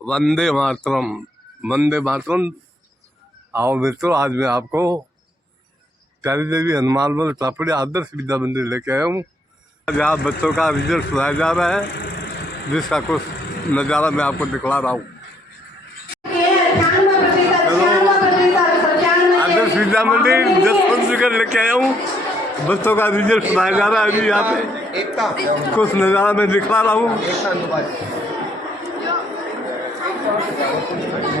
वंदे मातरम। वंदे मातरम। आओ मित्रों, आज मैं आपको प्यारी देवी हनुमान बल चापड़ी आदर्श विद्या मंदिर लेके आया हूँ। आज आप बच्चों का रिजल्ट सुनाया जा रहा है, जिसका कुछ नज़ारा मैं आपको दिखला रहा हूँ। आदर्श विद्या मंदिर 10 लेके आया हूँ। बच्चों का रिजल्ट सुनाया जा रहा है। अभी यहाँ पे कुछ नज़ारा मैं दिखला रहा हूँ।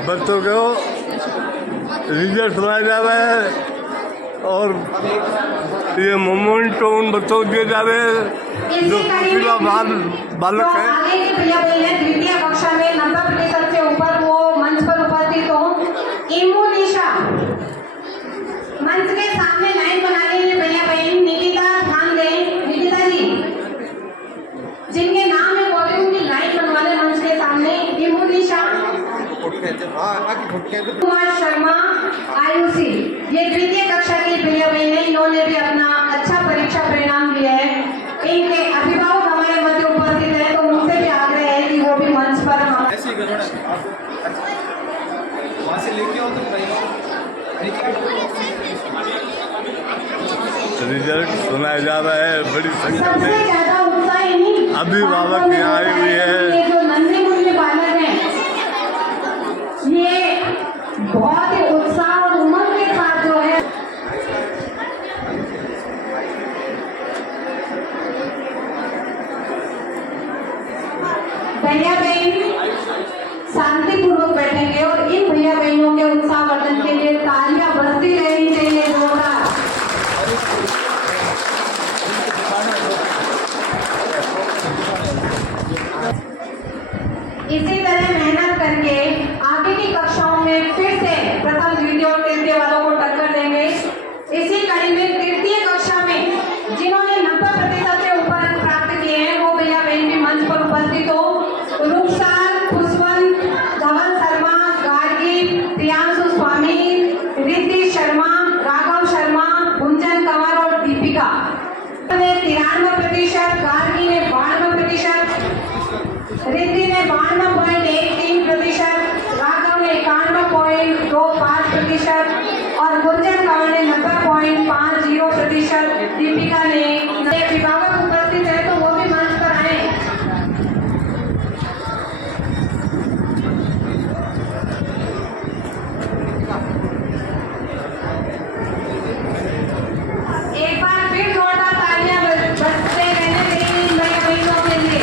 बच्चों को रिजल्ट सुनाया जा रहा है और ये मोमेंटो उन बच्चों को दिए जा रहे हैं जो प्रतिभावान बालक है। द्वितीय कक्षा में 90% से ऊपर वो मंच पर उपस्थित हो। इमोनिशा मंच के सामने लाइन बना लेंगे भैया बहन। निकिता ध्यान दें, निकिता जी जिनके नाम है पॉडियम की लाइन बनवा लें मंच के सामने। इमोनिशा कुमार शर्मा आयुषी, ये द्वितीय कक्षा की भैया बहन है। इन्होंने भी अपना अच्छा परीक्षा परिणाम दिया है। इनके अभिभावक हमारे मध्य उपस्थित है, तो उनसे भी आग्रह है कि वो भी मंच पर रिजल्ट सुनाया जा रहा है। बड़ी संख्या में ज्यादा उत्साही अभिभावक यहाँ आए हुए हैं। जो नन्हे मुन्ने बालक हैं, ये बहुत ही उत्साह और उमंग के साथ जो है भैया बहन शांतिपूर्वक बैठेंगे और इन भैया बहनों के उत्साहवर्धन के लिए तालियां बजती रहनी चाहिए जोरदार। इसी तरह मेहनत करके आगे की कक्षाओं में फिर से प्रथम द्वितीय और तृतीय वालों को टक्कर देंगे। इसी कड़ी में तृतीय कक्षा में जिन्होंने 90% से ऊपर अंक प्राप्त किए हैं, वो भैया बहन भी मंच पर उपस्थित हो। रुखसार, खुशवंत, धवल शर्मा, गार्गी, प्रियांशु स्वामी, रिद्धि शर्मा, राघव शर्मा, गुंजन कंवर और दीपिका ने 93%, गार्गी ने 92%, रिद्धि ने 92.13%, राघव ने 91.25% और गुंजन कंवर ने 90.50%। दीपिका ने अभिभावक उपस्थित है, तो वो भी मंच पर आए। एक बार फिर जोरदार तालियां बजते रहने चाहिए इन भैया बहनों के लिए।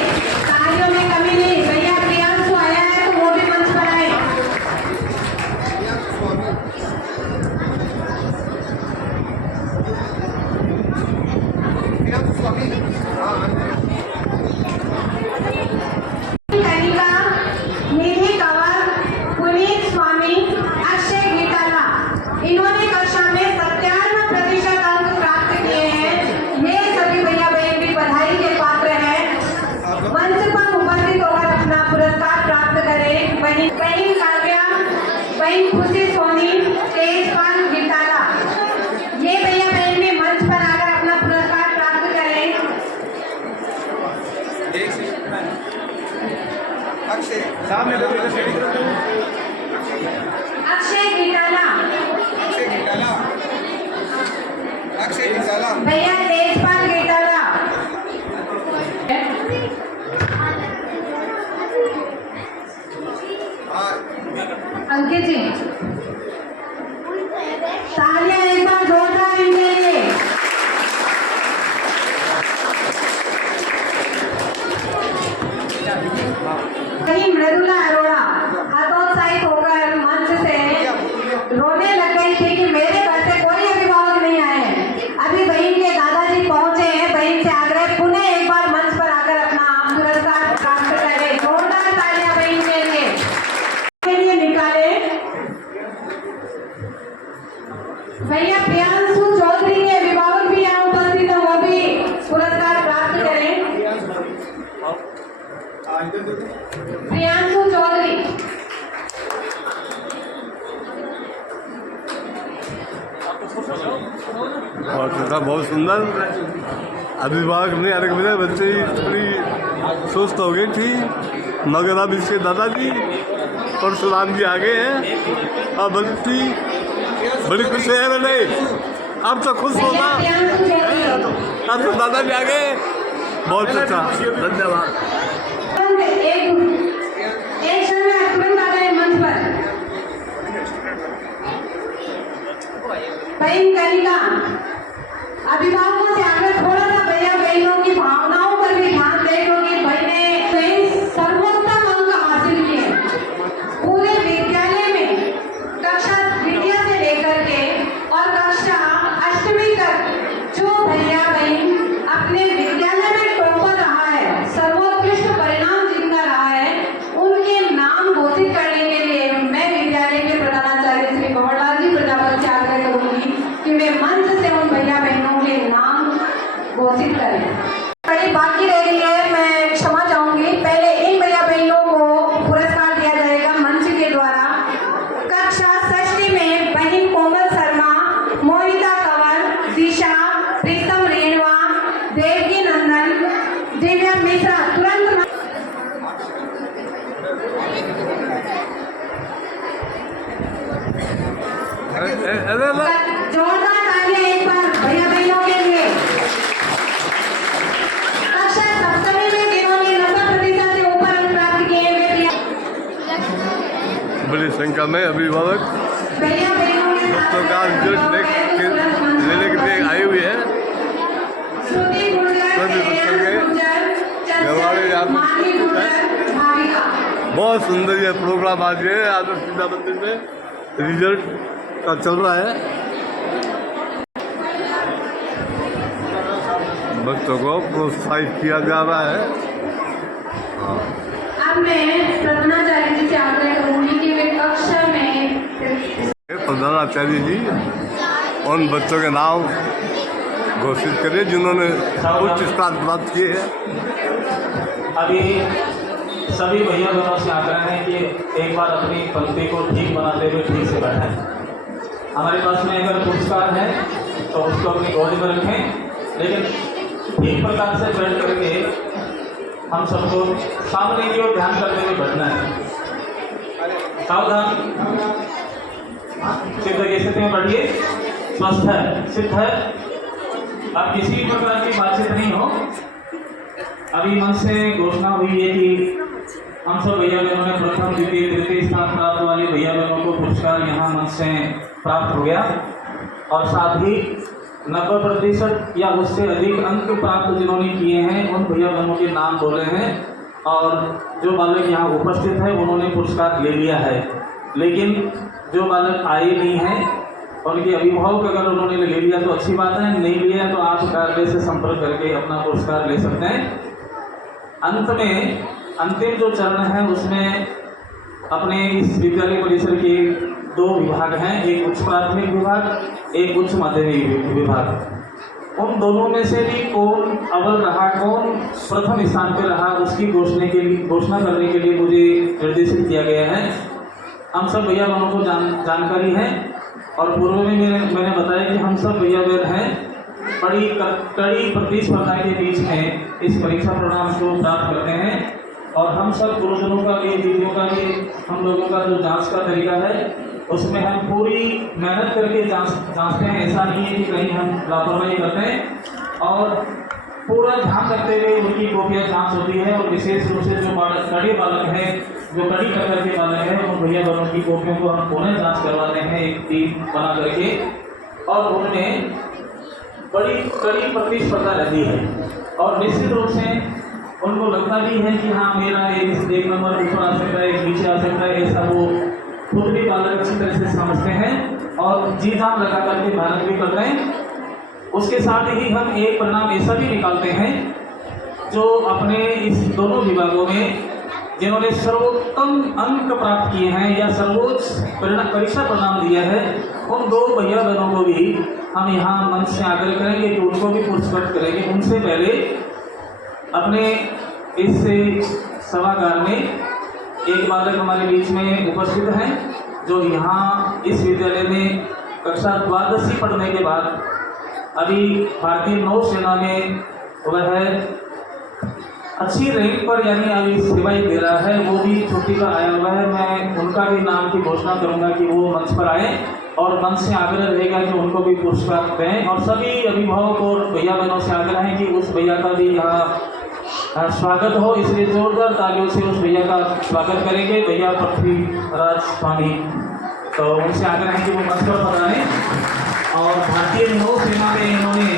तालियों में कमी नहीं। भैया प्रियांशु आया है, तो वो भी मंच पर आए। कनिका, निधि कंवर, पुनीत स्वामी, अक्षय घिटाला, इन्होंने कक्षा में 97% अंक प्राप्त किए हैं। ये सभी भैया बहन भी बधाई के पात्र हैं। मंच पर उपस्थित होकर अपना पुरस्कार प्राप्त करें। बहन काव्या, बहन खुशी सोनी, तेजपाल घिटाला, ये भैया बहन भी मंच पर आकर अपना पुरस्कार प्राप्त करें। अक्षय घिटाला, भैया तेजपाल घिटाला, अंकित जी तालियां एक बार जोरदार इनके लिए। कहीं मृदुला अरोड़ा हतोत्साहित होकर मंच से रोने लग गई थी कि मेरे घर से कोई अभिभावक नहीं आए। अभी बहन के दादाजी पहुंचे हैं। बहन से आग्रह पुनः एक बार मंच पर आकर अपना पुरस्कार प्राप्त करें। जोरदार तालियां बहन के लिए निकाले। भैया प्रियांशु चौधरी के अभिभावक भी यहाँ उपस्थित है, वो भी पुरस्कार प्राप्त करें। प्रियांशु चौधरी, बहुत सुंदर अभिभावक ने अलग मिले। बच्चे थोड़ी सुस्त हो गई थी, मगर अब इसके दादाजी परशुराम जी आगे हैं। अब बल्कि बड़ी खुशी है ना नहीं? अब तो खुश होना, अब तो दादा भी आगे। बहुत अच्छा, धन्यवाद। एक क्षण में तुरंत आ गए मंच पर। बहन कनिका, अभिभावकों से आगे थोड़ा सा भैया बहनों की भावनाओं पर भी ध्यान दें, क्योंकि बहनें सर्वोत्तम अंक हासिल किए पूरे विद्यालय में, कक्षा द्वितीय से लेकर के और कक्षा 8वीं तक। जो भैया बहन अपने विद्यालय में टॉपर रहा है, सर्वोत्कृष्ट परिणाम जिनका रहा है, उनके नाम घोषित करने के लिए मैं विद्यालय के प्रधानाचार्य श्री कंवरलाल जी प्रजापति से आग्रह करूंगी कि वे मंच से उन भैया बहनों के नाम घोषित करें। बड़ी बाकी रह गई है, मैं क्षमा चाहूंगी। पहले इन भैया बहनों को पुरस्कार दिया जाएगा मंच के द्वारा। कक्षा 6वीं में बहन कोमल शर्मा, मोहिता कंवर, दिशा, प्रीतम रेणवा, देवकी नंदन, दिव्या मिश्रा। तुरंत जोरदार तालियां एक बार भैया बहनों के लिए। कक्षा 7वीं में जिन्होंने 90% से ऊपर अंक प्राप्त किए वे बड़ी संख्या में अभिभावक भैया बहनों के बच्चों का रिजल्ट लेने के लिए आए हुए हैं। श्रुति गुर्जर, सभी बच्चों के व्यवहार यहाँ पर मानवी गुर्जर, भाविका। बहुत सुंदर ये प्रोग्राम आज है आदर्श विद्या मंदिर में रिजल्ट का चल रहा है। बच्चों को प्रोत्साहित किया जा रहा है। अब मैं प्रधानाचार्य जी से आग्रह करूंगी कि वे कक्षा में प्रधानाचार्य जी उन बच्चों के नाम घोषित करें जिन्होंने उच्च स्थान प्राप्त किए हैं। अभी सभी भैया बहनों से आग्रह है कि एक बार अपनी पंक्ति को ठीक बनाते हुए ठीक से बैठें। हमारे पास में अगर पुरस्कार है तो उसको अपनी गोद में रखें, लेकिन ठीक प्रकार से बैठ करके हम सबको सामने की ओर ध्यान करते हुए बैठना है। सावधान, सिद्ध की स्थिति में बैठिए। स्वस्थ है, सिद्ध है। अब किसी प्रकार की बातचीत नहीं हो। अभी मन से घोषणा हुई है कि हम सब भैया बहनों ने प्रथम, द्वितीय, तृतीय स्थान प्राप्त वाले भैया बहनों को पुरस्कार यहाँ मंच से प्राप्त हो गया, और साथ ही 90% या उससे अधिक अंक प्राप्त जिन्होंने किए हैं उन भैया बहनों के नाम बोले हैं, और जो बालक यहाँ उपस्थित है उन्होंने पुरस्कार ले लिया है। लेकिन जो बालक आए नहीं हैं उनके अभिभावक अगर उन्होंने ले लिया तो अच्छी बात है, नहीं लिया तो आप कार्यालय से संपर्क करके अपना पुरस्कार ले सकते हैं। अंत में अंतिम जो चरण है उसमें अपने इस विद्यालय परिसर के 2 विभाग हैं, एक उच्च प्राथमिक विभाग, एक उच्च माध्यमिक विभाग। उन दोनों में से भी कौन अव्वल रहा, कौन प्रथम स्थान पर रहा, उसकी घोषणा करने के लिए मुझे निर्देशित किया गया है। हम सब भैया बहनों को जानकारी है, और पूर्व में मैंने बताया कि हम सब भैया बहन हैं बड़ी कड़ी प्रतिस्पर्धा के बीच में इस परीक्षा परिणाम को प्राप्त करते हैं, और हम सब गुरुजनों का भी, दीदियों का भी, हम लोगों का जो जांच का तरीका है उसमें हम पूरी मेहनत करके जांचते हैं। ऐसा नहीं है कि कहीं हम लापरवाही करते हैं, और पूरा ध्यान रखते हुए उनकी कॉपियाँ जांच होती है। और विशेष रूप से जो कड़े बालक हैं, जो कड़ी कतर के बालक हैं, उन भैया बहनों की कॉपियों को हम पुनः जाँच करवाते हैं एक टीम बना करके, और उनमें बड़ी कड़ी प्रतिस्पर्धा रहती है। और निश्चित रूप से उनको लगता भी है कि हाँ मेरा एक नंबर ऊपर आ सकता है, एक नीचे आ सकता है, ऐसा वो खुद भी बालक अच्छी तरह से समझते हैं और जी जान लगा करके मेहनत भी करते हैं। उसके साथ ही हम एक परिणाम ऐसा भी निकालते हैं जो अपने इस दोनों विभागों में जिन्होंने सर्वोत्तम अंक प्राप्त किए हैं या सर्वोच्च परीक्षा परिणाम दिया है, उन 2 भैया बहनों को भी हम यहाँ मंच से आग्रह करेंगे कि उनको भी पुरस्कृत करेंगे। उनसे पहले अपने इस सभागार में एक बालक हमारे बीच में उपस्थित हैं जो यहाँ इस विद्यालय में कक्षा 12वीं पढ़ने के बाद अभी भारतीय नौसेना में वह अच्छी रैंक पर यानी अभी सेवाएं दे रहा है, वो भी छुट्टी पर आया हुआ है। मैं उनका भी नाम की घोषणा करूंगा कि वो मंच पर आए और मंच से आग्रह रहेगा कि उनको भी पुरस्कार दें। और सभी अभिभावक और भैया बहनों से आग्रह है कि उस भैया का भी यहाँ स्वागत हो, इसलिए जोरदार तालियों से उस भैया का स्वागत करेंगे, भैया पृथ्वीराज स्वामी। तो उनसे आग्रह है कि वो मंच पर पधारें। और भारतीय नौसेना में इन्होंने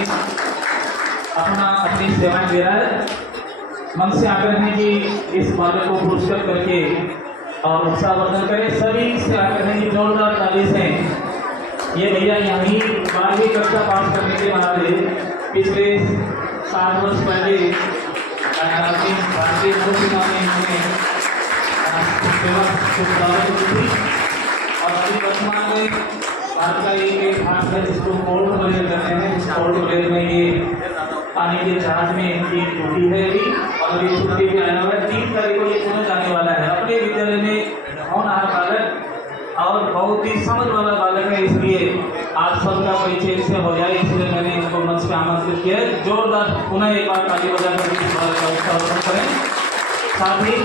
अपनी सेवाएं दे रहा है। मन से आग्रह है कि इस बालक को पुरस्कृत करके और उत्साहवर्धन करें। सभी से आग्रह है कि जोरदार ताली से ये भैया यहीं 12वीं कक्षा पास करने के बाद पिछले 7 वर्ष पहले भारतीय नौसेना में इन्होंने सेवा की थी और अभी वर्तमान में भारत का एक भाग है जिसको पोर्ट ब्लेयर कहते हैं। इस पोर्ट ब्लेयर में ये पानी के जहाज में इनकी ड्यूटी है अभी, और अभी छुट्टी भी आया हुआ है। 3 तारीख को ये पुनः जाने वाला है। अपने विद्यालय में होनहार बालक और बहुत ही समझ वाला बालक है, इसलिए आप सबका परिचय इससे हो जाए, इसलिए मैंने इनको मंच पे आमंत्रित किया है। जोरदार पुनः एक बार ताली बजाकर इस बालक का उत्साहवर्धन करें। साथ ही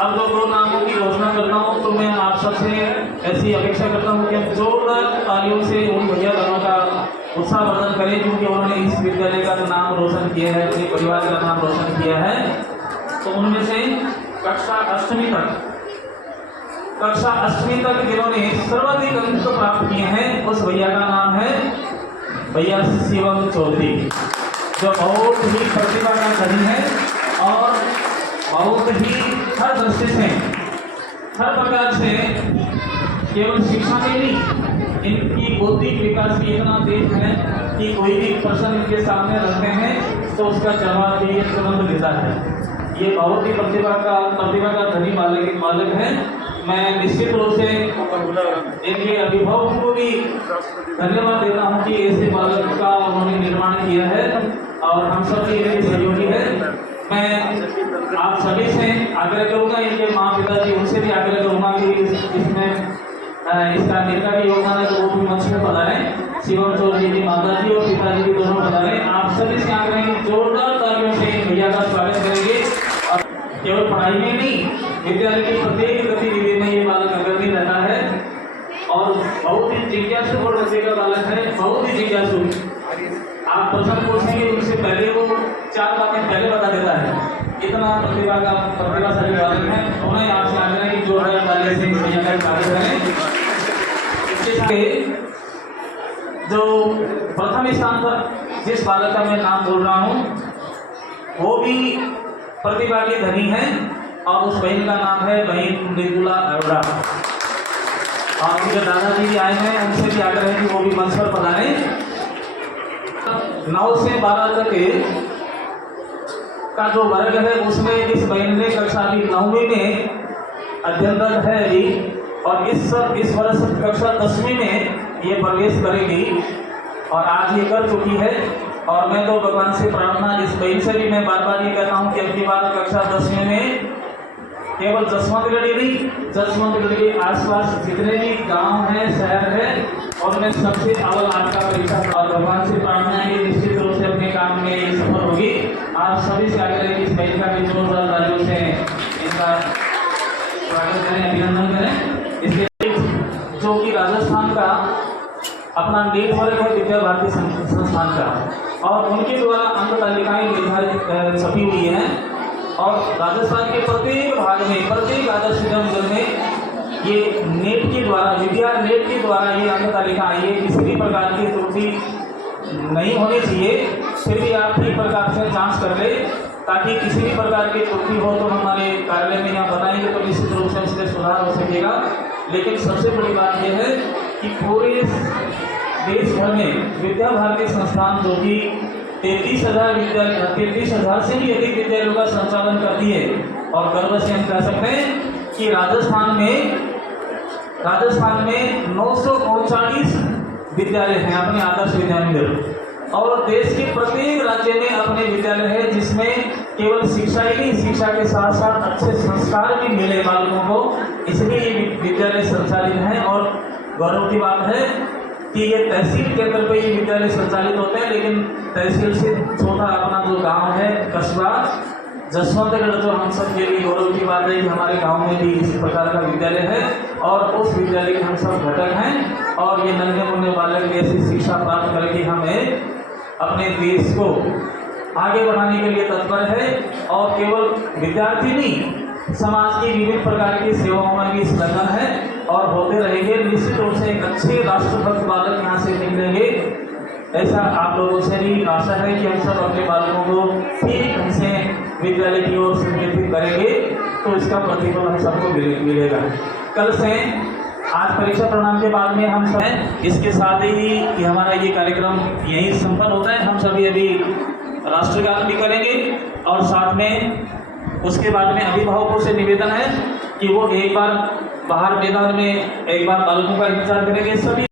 अब जो 2 नामों की घोषणा करता हूँ, तो मैं आप सबसे ऐसी अपेक्षा करता हूँ कि आप जोरदार तालियों से उन भैया बहनों का उत्साहवर्धन करें, क्योंकि उन्होंने इस विद्यालय का नाम रोशन किया है, अपने परिवार का नाम रोशन किया है। तो उनमें से कक्षा अष्टमी तक जिन्होंने सर्वाधिक अंक प्राप्त किए हैं, उस भैया का नाम है भैया शिवम चौधरी, जो बहुत ही प्रतिभा का धनी है और बहुत ही हर दृष्टि से, हर प्रकार से, केवल शिक्षा में नहीं, इनकी बौद्धिक विकास भी इतना तेज है कि कोई भी प्रश्न इनके सामने रखते हैं तो उसका जवाब भी तुरंत देता है। ये बहुत ही प्रतिभा का धनी बालक है। मैं निश्चित रूप से इनके अभिभावकों को भी धन्यवाद देता हूँ कि ऐसे बालक का उन्होंने निर्माण किया है और हम सब भी इनके सहयोगी है। मैं आप सभी से आग्रह करूँगा, इनके माँ पिताजी उनसे भी आग्रह करूँगा कि इसमें इसका जिनका भी योगदान है तो वो भी मंच में पधारें। शिवम चौधरी जी माता जी और पिताजी भी दोनों पधारें। आप सभी से आग्रह है कि जोरदार तालियों से इन भैया का स्वागत करेंगे। और केवल पढ़ाई में नहीं, विद्यालय की प्रत्येक गतिविधि में ये बालक अग्रणी रहता है और बहुत ही जिज्ञासु और बच्चे का बालक है, बहुत ही जिज्ञासु। आप प्रश्न पूछेंगे उससे पहले वो 4 बातें पहले बता देता है, इतना प्रतिभाशाली बालक है। उन्हें आपसे आग्रह है कि जोरदार ताली से भैया का स्वागत करें। इसके साथ जो प्रथम स्थान पर जिस बालक का मैं नाम बोल रहा हूँ, वो भी प्रतिभा की धनी है और उस बहन का नाम है बहन मृदुला अरोड़ा। और उनके दादाजी भी आए हैं, उनसे भी आग्रह है कि वो भी मंच पर पधारें। 9 से 12 तक का जो वर्ग है उसमें इस बहन ने कक्षा अभी 9वीं में अध्ययनरत है अभी, और इस वर्ष कक्षा 10वीं में ये प्रवेश करेगी और आज ये कर चुकी है। और मैं तो भगवान से प्रार्थना, इस बहन से भी मैं बार बार ये कहता हूँ कि अगली बार कक्षा 10वीं में केवल जसवंतगढ़ नहीं, जसवंतगढ़ के आसपास जितने भी गांव हैं, शहर है, और मैं सबसे अव्वल आपका परीक्षा, और भगवान से प्रार्थना है कि निश्चित रूप से अपने काम में सफल होगी। आप सभी से आग्रह है कि इस बहन का भी जोरदार तालियों से इनका स्वागत करें, अभिनंदन करें। इसलिए जो कि राजस्थान का अपना नीट वर्ग है विद्या भारती संस्थान का, और उनके द्वारा अंक तालिकाएं निर्धारित छपी हुई हैं। और राजस्थान के प्रत्येक भाग में, प्रत्येक आदर्श विद्यालय में ये नेट के द्वारा, विद्या नेट के द्वारा ये अंक तालिका आई है। किसी भी प्रकार की त्रुटि नहीं होनी चाहिए, फिर भी आप ठीक प्रकार से जांच कर ले, ताकि किसी भी प्रकार की त्रुटि हो तो हमारे कार्यालय में यहाँ बताएंगे तो निश्चित रूप से इसमें सुधार हो सकेगा। लेकिन सबसे बड़ी बात यह है कि पूरे देश भर में विद्या भारती संस्थान जो कि 33,000 से भी अधिक विद्यालयों का संचालन करती है, और गर्व से हम कह सकते हैं कि राजस्थान में 939 विद्यालय हैं अपने आदर्श विद्यालय, और देश के प्रत्येक राज्य में अपने विद्यालय है जिसमें केवल शिक्षा ही नहीं, शिक्षा के साथ साथ अच्छे संस्कार भी मिले बालकों को, इसलिए ये विद्यालय संचालित हैं। और गौरव की बात है कि ये तहसील केंद्र पर ये विद्यालय संचालित होते हैं, लेकिन तहसील से छोटा अपना जो गांव है, कस्बा, जसवंतगढ़ जो हम सब के लिए गौरव की बात है कि हमारे गांव में भी इस प्रकार का विद्यालय है और उस विद्यालय के हम सब घटक हैं और ये नन्हे मुन्ने बालक ऐसी शिक्षा प्राप्त करके हमें अपने देश को आगे बढ़ाने के लिए तत्पर है और केवल विद्यार्थी नहीं समाज की विभिन्न प्रकार की सेवाओं में भी संलग्न है और होते रहेंगे। निश्चित रूप से एक अच्छे राष्ट्रभक्त बालक यहाँ से निकलेंगे, ऐसा आप लोगों से भी आशा है कि हम सब अपने बालकों को ठीक ढंग से विद्यालय की ओर संगठित करेंगे तो इसका प्रतिफल हम सबको मिलेगा। कल से आज परीक्षा परिणाम के बाद में हम सब हैं, इसके साथ ही कि हमारा ये कार्यक्रम यहीं संपन्न होता है। हम सभी अभी राष्ट्रगान भी करेंगे और साथ में उसके बाद में अभिभावकों से निवेदन है कि वो एक बार बाहर मैदान में एक बार बालकों का इंतजार करेंगे सभी।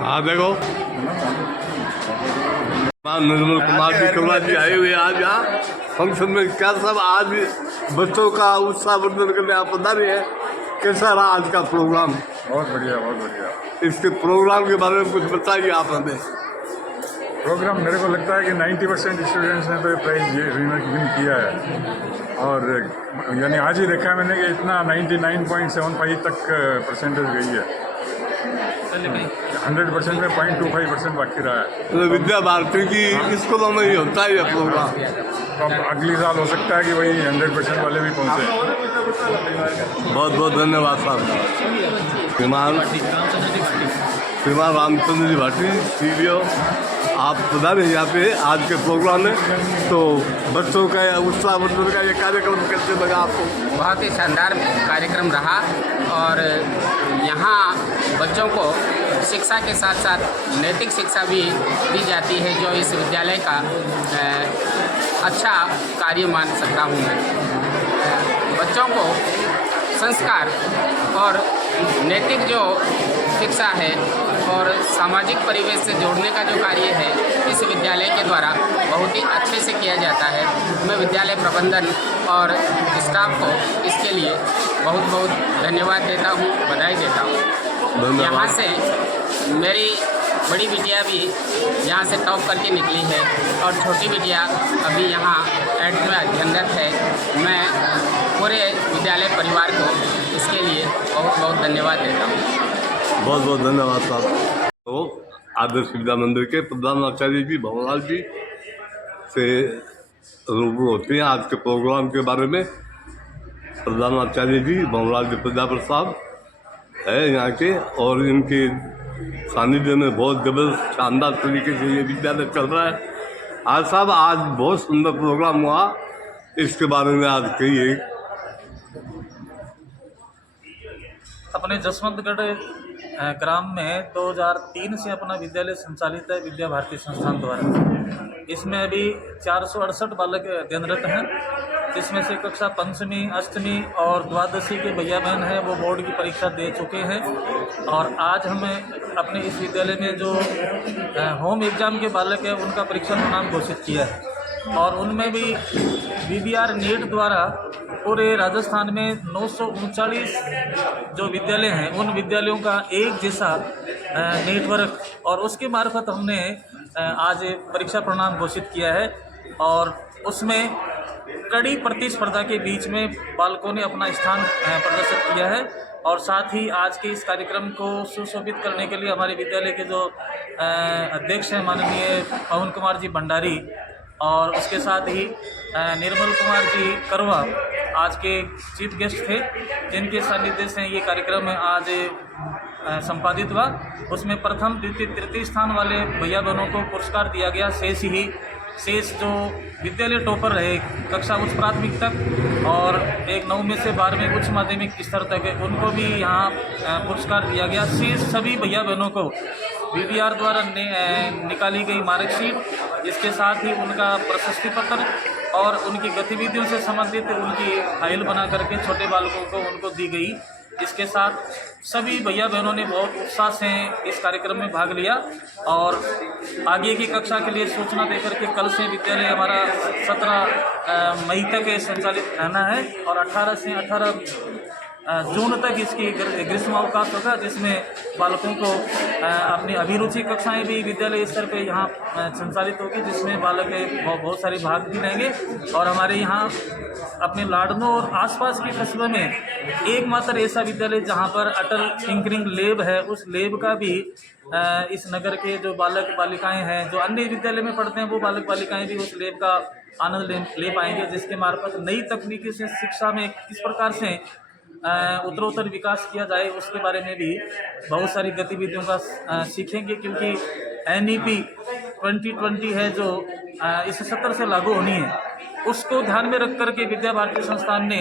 हाँ देखो निर्मल कुमार जी कलवा जी आए हुए आज यहाँ फंक्शन में। क्या सब आज बच्चों का उत्साहवर्धन करने आप पधारे हैं, कैसा रहा आज का प्रोग्राम? बहुत बढ़िया, बहुत बढ़िया। इसके प्रोग्राम के बारे में कुछ बताइए आप हमें। प्रोग्राम मेरे को लगता है कि 90% स्टूडेंट्स ने तो ये प्राइज विन किया है और यानी आज ही देखा मैंने कि इतना 99.75 तक परसेंटेज गई है। 100% में 0.25% बाकी रहा है। तो विद्या भारती की स्कूलों में ही होता है यह प्रोग्राम। तो अब अगली साल हो सकता है कि वही 100% वाले भी पहुँचे। बहुत बहुत धन्यवाद साहब। श्रीमान रामचंद्र जी भाटी सीडीओ, आप पधारे यहाँ पे आज के प्रोग्राम में, तो बच्चों का उत्साहवर्धन का ये कार्यक्रम कैसे लगा आपको? बहुत ही शानदार कार्यक्रम रहा और यहाँ बच्चों को शिक्षा के साथ साथ नैतिक शिक्षा भी दी जाती है, जो इस विद्यालय का अच्छा कार्य मान सकता हूँ मैं। बच्चों को संस्कार और नैतिक जो शिक्षा है और सामाजिक परिवेश से जोड़ने का जो कार्य है इस विद्यालय के द्वारा बहुत ही अच्छे से किया जाता है। मैं विद्यालय प्रबंधन और स्टाफ को इसके लिए बहुत बहुत धन्यवाद देता हूँ, बधाई देता हूँ। यहाँ से मेरी बड़ी बिटिया भी यहाँ से टॉप करके निकली है और छोटी बिटिया अभी यहाँ 8th में अध्ययनरत है। मैं पूरे विद्यालय परिवार को इसके लिए बहुत बहुत धन्यवाद देता हूँ। बहुत बहुत धन्यवाद साहब। तो आदर्श विद्या मंदिर के प्रधानाचार्य जी भवनलाल जी से रूबरू होते हैं आज के प्रोग्राम के बारे में। प्रधानाचार्य जी भवनलाल जी प्रजापति साहब है यहाँ के और इनके सानिध्य में बहुत जबरदस्त शानदार तरीके से ये विद्यालय चल रहा है। आज साहब आज बहुत सुंदर प्रोग्राम हुआ, इसके बारे में आज कहिए। अपने जसवंतगढ़ ग्राम में 2003 से अपना विद्यालय संचालित है विद्या भारती संस्थान द्वारा। इसमें अभी 468 बालक अध्ययनरत हैं, जिसमें से कक्षा 5वीं 8वीं और द्वादशी के भैया बहन हैं वो बोर्ड की परीक्षा दे चुके हैं। और आज हमें अपने इस विद्यालय में जो होम एग्ज़ाम के बालक हैं उनका परीक्षा परिणाम घोषित किया है और उनमें भी VBR नीट द्वारा पूरे राजस्थान में 939 जो विद्यालय हैं उन विद्यालयों का एक जैसा नेटवर्क और उसके मार्फत हमने आज परीक्षा परिणाम घोषित किया है। और उसमें कड़ी प्रतिस्पर्धा के बीच में बालकों ने अपना स्थान प्रदर्शित किया है। और साथ ही आज के इस कार्यक्रम को सुशोभित करने के लिए हमारे विद्यालय के जो अध्यक्ष हैं माननीय पवन कुमार जी भंडारी और उसके साथ ही निर्मल कुमार जी करवा आज के चीफ गेस्ट थे, जिनके सानिध्य से ये कार्यक्रम आज संपादित हुआ। उसमें प्रथम द्वितीय तृतीय स्थान वाले भैया बहनों को पुरस्कार दिया गया। शेष जो विद्यालय टॉपर रहे कक्षा उच्च प्राथमिक तक और एक 9 में से 12वें उच्च माध्यमिक स्तर तक है, उनको भी यहाँ पुरस्कार दिया गया। शेष सभी भैया बहनों को BBR द्वारा निकाली गई मार्कशीट, इसके साथ ही उनका प्रशस्ति पत्र और उनकी गतिविधियों से संबंधित उनकी फाइल बना करके छोटे बालकों को उनको दी गई। इसके साथ सभी भैया बहनों ने बहुत उत्साह से इस कार्यक्रम में भाग लिया और आगे की कक्षा के लिए सूचना देकर के कल से विद्यालय हमारा 17 मई तक संचालित रहना है और 18 से 18 जून तक इसकी ग्रीष्मावकाश होगा, जिसमें बालकों को अपनी अभिरुचि कक्षाएं भी विद्यालय स्तर पे यहाँ संचालित होगी, जिसमें बालक बहुत सारे भाग भी लेंगे। और हमारे यहाँ अपने लाडनों और आसपास के कस्बों में एकमात्र ऐसा विद्यालय जहाँ पर अटल टिंकरिंग लैब है, उस लैब का भी इस नगर के जो बालक बालिकाएं हैं जो अन्य विद्यालय में पढ़ते हैं वो बालक बालिकाएं भी उस लैब का आनंद ले पाएंगे, जिसके मार्फत नई तकनीकी से शिक्षा में किस प्रकार से उत्तरोत्तर विकास किया जाए उसके बारे में भी बहुत सारी गतिविधियों का सीखेंगे। क्योंकि NEP 2020 है जो इस सत्र से लागू होनी है, उसको ध्यान में रख करके विद्या भारती संस्थान ने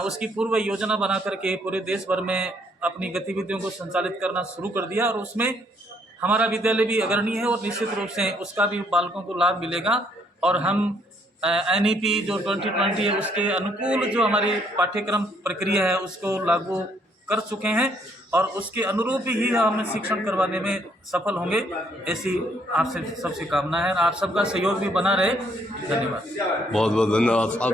उसकी पूर्व योजना बना करके पूरे देश भर में अपनी गतिविधियों को संचालित करना शुरू कर दिया और उसमें हमारा विद्यालय भी अग्रणी है और निश्चित रूप से उसका भी बालकों को लाभ मिलेगा। और हम NEP जो 2020 है उसके अनुकूल जो हमारी पाठ्यक्रम प्रक्रिया है उसको लागू कर चुके हैं और उसके अनुरूप ही हम शिक्षण करवाने में सफल होंगे, ऐसी आपसे सबसे कामना है। आप सबका सहयोग भी बना रहे। धन्यवाद। बहुत बहुत धन्यवाद साहब।